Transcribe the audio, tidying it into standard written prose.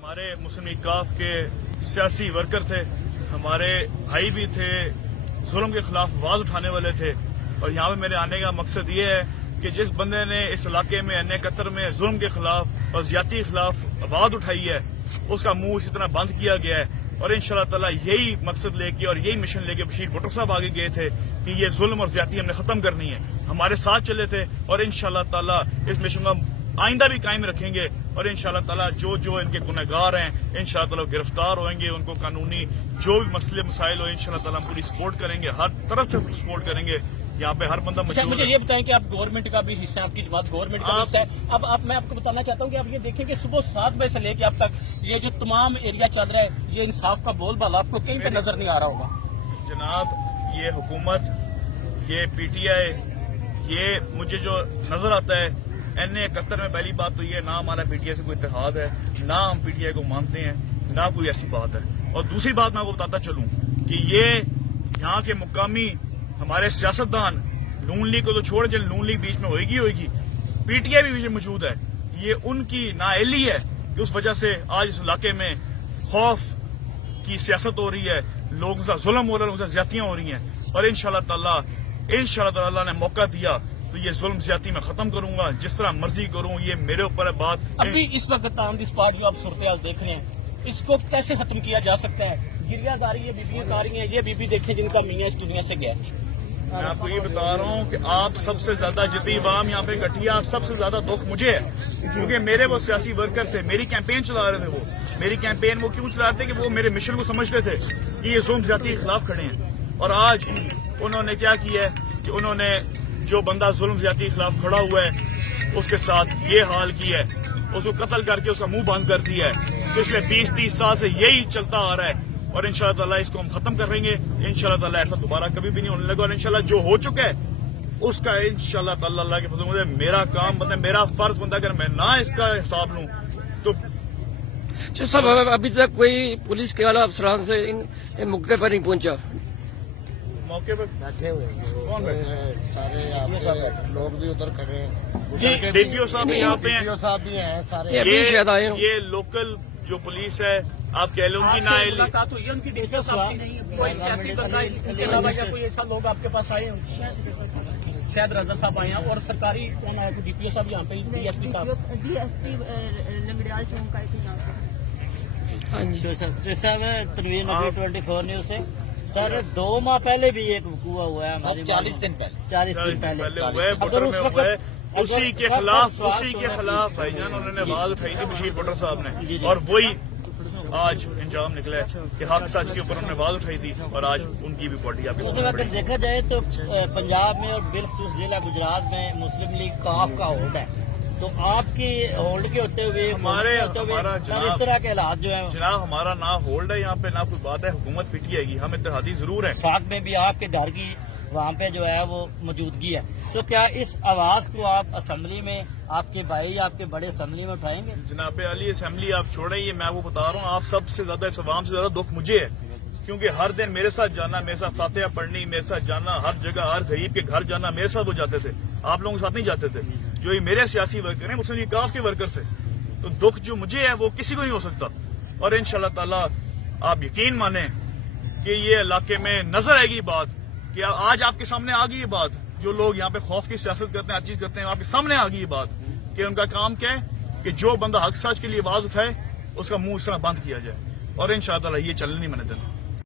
ہمارے مسلم لیگ کاف کے سیاسی ورکر تھے، ہمارے بھائی بھی تھے، ظلم کے خلاف آواز اٹھانے والے تھے، اور یہاں پہ میرے آنے کا مقصد یہ ہے کہ جس بندے نے اس علاقے میں این-قطر میں ظلم کے خلاف اور زیادتی کے خلاف آواز اٹھائی ہے اس کا منہ اسی طرح بند کیا گیا ہے، اور انشاءاللہ تعالی یہی مقصد لے کے اور یہی مشن لے کے بشیر بھٹو صاحب آگے گئے تھے کہ یہ ظلم اور زیادتی ہم نے ختم کرنی ہے، ہمارے ساتھ چلے تھے، اور انشاءاللہ تعالی اس مشن کو آئندہ بھی قائم رکھیں گے، اور انشاءاللہ تعالی جو ان کے گنہگار ہیں انشاءاللہ تعالی گرفتار ہوئیں گے، ان کو قانونی جو بھی مسئلے مسائل ہو انشاءاللہ تعالی ہم پوری سپورٹ کریں گے، ہر طرف سے سپورٹ کریں گے، یہاں پہ ہر بندہ موجود ہے۔ مجھے یہ بتائیں کہ آپ گورنمنٹ کا بھی حصہ، آپ کی جماعت گورنمنٹ کا بھی حصہ ہے۔ اب میں آپ کو بتانا چاہتا ہوں کہ آپ یہ دیکھیں کہ صبح 7 بجے سے لے کے اب تک یہ جو تمام ایریا چل رہا ہے، یہ انصاف کا بول بالا آپ کو کہیں پہ نظر نہیں آ رہا ہوگا۔ جناب یہ حکومت، یہ پی ٹی آئی، یہ مجھے جو نظر آتا ہے این-قطر میں پہلی بات تو یہ نہ ہمارا پی ٹی آئی سے کوئی اتحاد ہے، نہ ہم پی ٹی آئی کو مانتے ہیں، نہ کوئی ایسی بات ہے، اور دوسری بات میں آپ کو بتاتا چلوں کہ یہ یہاں کے مقامی ہمارے سیاستدان نون لیگ کو تو چھوڑ، جب نون لیگ بیچ میں ہوئے گی پی ٹی آئی بھی بیچ میں موجود ہے، یہ ان کی نااہلی ہے کہ اس وجہ سے آج اس علاقے میں خوف کی سیاست ہو رہی ہے، لوگوں سے ظلم ہو رہا ہے، لوگوں سے زیادتیاں ہو رہی ہیں، اور انشاءاللہ تعالی اللہ نے موقع دیا تو یہ ظلم زیادتی میں ختم کروں گا، جس طرح مرضی کروں، یہ میرے اوپر ہے بات۔ ابھی اس وقت آن دی اسپاٹ جو آپ صورتحال دیکھ رہے ہیں اس کو کیسے ختم کیا جا سکتا ہے؟ گریہ داری یہ بیبیاں آ رہی ہیں، یہ بیبی دیکھیں جن کا میاں اس دنیا سے گیا ہے۔ میں آپ کو یہ بتا رہا ہوں کہ آپ سب سے زیادہ جتنی عوام یہاں پہ اکٹھی ہے، سب سے زیادہ دکھ مجھے ہے، کیونکہ میرے وہ سیاسی ورکر تھے، میری کیمپین چلا رہے تھے، وہ میری کیمپین وہ کیوں چلا رہے تھے کہ وہ میرے مشن کو سمجھتے تھے کہ یہ ظلم زیادتی کے خلاف کھڑے ہیں، اور آج انہوں نے کیا کیا ہے کہ انہوں نے جو بندہ ظلم زیادتی کے خلاف کھڑا ہوا ہے اس کے ساتھ یہ حال کیا ہے، اس کو قتل کر کے اس کا منہ بند کر دیا ہے۔ پچھلے 20-30 سال سے یہی چلتا آ رہا ہے، اور انشاءاللہ تعالی اس کو ہم ختم کریں گے، انشاءاللہ تعالی ایسا دوبارہ کبھی بھی نہیں ہونے لگا، اور انشاءاللہ جو ہو چکا ہے اس کا انشاءاللہ تعالی اللہ کے فضل سے میرا کام بنتا ہے، میرا فرض بنتا ہے، اگر میں نہ اس کا حساب لوں تو صاحب ابھی تک کوئی پولیس کے اعلیٰ افسران سے ان موقع پر نہیں پہنچا؟ موقع پہ بیٹھے ہوئے کون بیٹھے؟ سارے لوگ بھی ادھر کھڑے ہیں، جی ڈی پی او صاحب یہاں پہ ہیں، DPO صاحب بھی ہیں سارے۔ یہ ابھی شاید آئے ہوں۔ یہ لوکل جو پولیس ہے آپ کہہ لیں ان کی نااہلی، ملاقات ہوئی ہے ان کی ڈی سی صاحب سے، کوئی سیاسی بندہ ان کے علاوہ یا کوئی ایسا لوگ آپ کے پاس آئے ہیں؟ شاید رضا صاحب آئے ہیں، اور سرکاری کون آیا؟ ڈی پی او صاحب یہاں پہ، ڈی ایس پی صاحب، ڈی ایس پی لنگڑیال چونک کا یہاں پہ۔ ہاں جی صاحب تنویر نبی 24 نیوز سے۔ سر 2 ماہ پہلے بھی ایک وقوع ہوا ہے ہماری 40 دن پہلے 40 دن پہلے ہوئے اگر بٹر اس میں وقت ہوئے اسی کے خلاف سوال بھائی جان انہوں نے آواز اٹھائی تھی بشیر بٹر صاحب نے، اور وہی آج انجام نکلا ہے کہ حق سچ کے اوپر انہوں نے آواز اٹھائی تھی، اور آج ان کی بھی باڈی آپ اس اگر دیکھا جائے تو پنجاب میں اور بالخصوص ضلع گجرات میں مسلم لیگ کاف کا ہولڈ ہے، تو آپ کی ہولڈ کے ہوتے ہوئے ہمارا اس طرح کے حالات جو ہیں جناب ہمارا نہ ہولڈ ہے یہاں پہ، نہ کوئی بات ہے، حکومت پیٹی آئے گی، ہم اتحادی ضرور ہیں۔ ساتھ میں بھی آپ کے گھر کی وہاں پہ جو ہے وہ موجودگی ہے، تو کیا اس آواز کو آپ اسمبلی میں آپ کے بھائی آپ کے بڑے اسمبلی میں اٹھائیں گے؟ جناب علی اسمبلی آپ چھوڑیں، یہ میں وہ بتا رہا ہوں، آپ سب سے زیادہ اس عوام سے زیادہ دکھ مجھے ہے، کیونکہ ہر دن میرے ساتھ جانا، میرے ساتھ فاتحہ پڑھنی، میرے ساتھ جانا، ہر جگہ ہر غریب کے گھر جانا، میرے ساتھ وہ جاتے تھے، آپ لوگوں کے ساتھ نہیں جاتے تھے، جو یہ میرے سیاسی ورکر ہیں مسلم لیگ کاف کے ورکر تھے، تو دکھ جو مجھے ہے وہ کسی کو نہیں ہو سکتا، اور انشاءاللہ تعالی آپ یقین مانیں کہ یہ علاقے میں نظر آئے گی بات، کہ آج آپ کے سامنے آ گئی یہ بات، جو لوگ یہاں پہ خوف کی سیاست کرتے ہیں، ہر چیز کرتے ہیں، آپ کے سامنے آ گئی یہ بات کہ ان کا کام کیا ہے کہ جو بندہ حق سچ کے لیے آواز اٹھائے اس کا منہ اس طرح بند کیا جائے، اور انشاءاللہ یہ چلنے نہیں میں نے دینا۔